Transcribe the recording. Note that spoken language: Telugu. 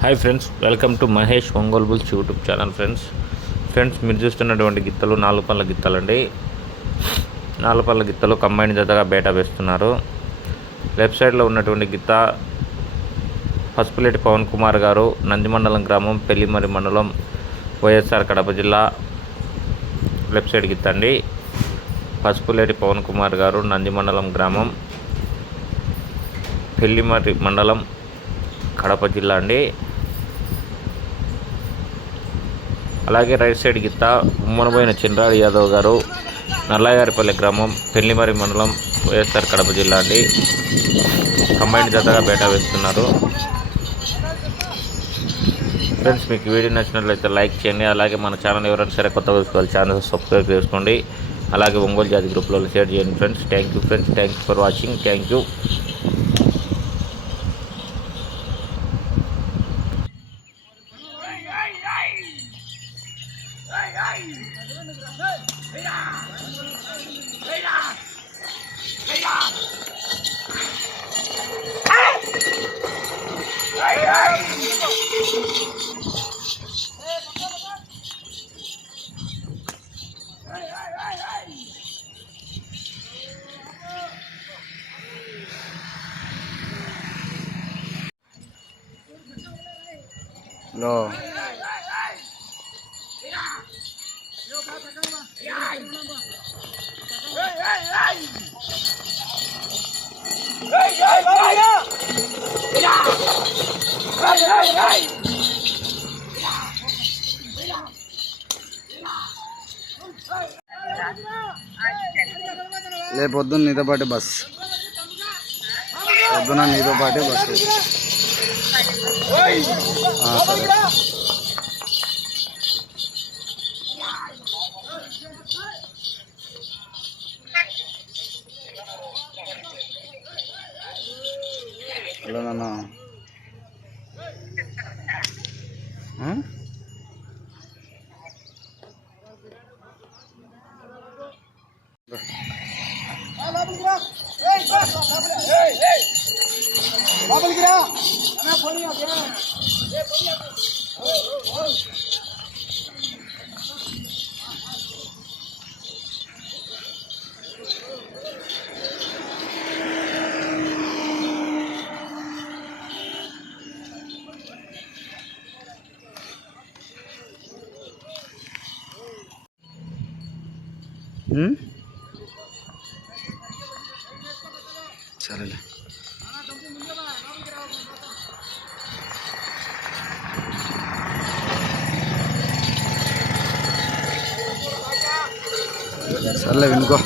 Hi friends, welcome to Mahesh Ongole bulls YouTube channel. Friends మీరు చూస్తున్నటువంటి గిత్తలు 4 పళ్ళ గిత్తలండి. 4 పళ్ళ గిత్తలు కంబైన్ జతగా బేటా వేస్తున్నారు. లెఫ్ట్ సైడ్లో ఉన్నటువంటి గిత్త పసుపులేటి పవన్ కుమార్ గారు, నందిమండలం గ్రామం, పెళ్లిమరి మండలం, వైఎస్ఆర్ కడప జిల్లా. లెఫ్ట్ సైడ్ గిత్త అండి. పసుపులేటి పవన్ కుమార్ గారు, నందిమండలం గ్రామం, పెళ్లిమరి మండలం, కడప జిల్లా అండి. అలాగే రైట్ సైడ్ గిత్త ఉమ్మనబోయిన చిన్రాడి యాదవ్ గారు, నల్లగారిపల్లి గ్రామం, పెళ్లిమరి మండలం, వైఎస్ఆర్ కడప జిల్లా అండి. కంబైన్డ్ జతగా బేటా వేస్తున్నారు. ఫ్రెండ్స్ మీకు వీడియో నచ్చినట్లయితే లైక్ చేయండి. అలాగే మన ఛానల్ ఎవరైనా సరే కొత్తగా చూసుకోవాలి, ఛానల్ సబ్స్క్రైబ్ చేసుకోండి. అలాగే ఒంగోలు జాతి గ్రూప్లో షేర్ చేయండి friends. Thank you friends, thank you for watching. Thank you. లో పొద్దున్న నీతో పాటే బస్, పొద్దున నీతో పాటే బస్సు. సరే హలో నాన్న. సరేలే. సర్లే వినుకో.